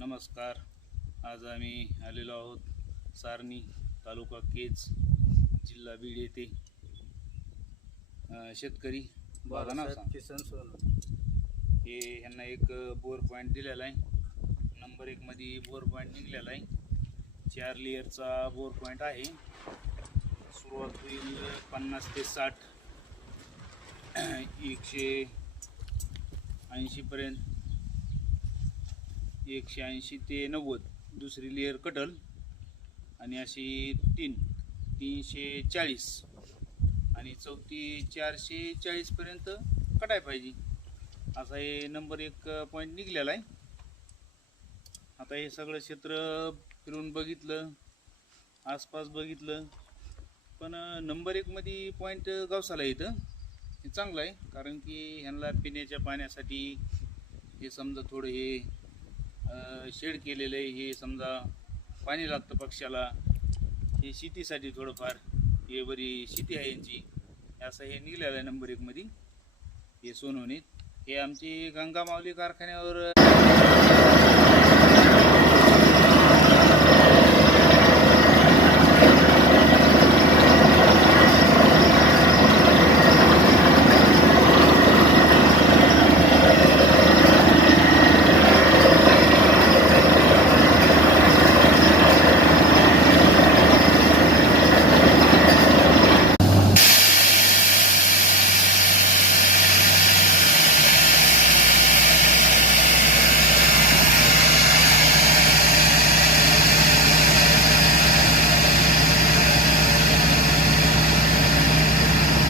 नमस्कार. आज आम्ही आलेलो आहोत सारणी, तालुका केज, जिल्हा बीड येथे. शेतकरी बघा ना, किसन सोनवणे हे ह्यांना एक बोर पॉईंट दिलेला आहे. नंबर 1 मध्ये बोर पॉईंट निघलेला आहे. 4 लेअरचा बोर पॉईंट आहे. सुरुवात होईल 50 ते 60, 180 पर्यंत, 180 ते 90 दुसरी लेअर कटल, आणि अशी 340 आणि चौथी 440 पर्यंत कटाय पाहिजे. असा हे नंबर 1 पॉईंट निघलेला आहे. आता हे सगळं क्षेत्र फिरून बघितलं, आसपास बघितलं, पण नंबर 1 मध्ये पॉईंट गावसाला येतं. हे चांगलं आहे, कारण की ह्यांना पिण्याच्या पाण्यासाठी हे समजा थोडं हे शेड केलेलं आहे. हे समजा पाणी लागतं पक्ष्याला. हे शेतीसाठी थोडंफार हे बरी शेती आहे यांची. असं हे निघलेलं आहे नंबर 1 मध्ये. हे सोनवणे हे आमची गंगा माऊली कारखान्यावर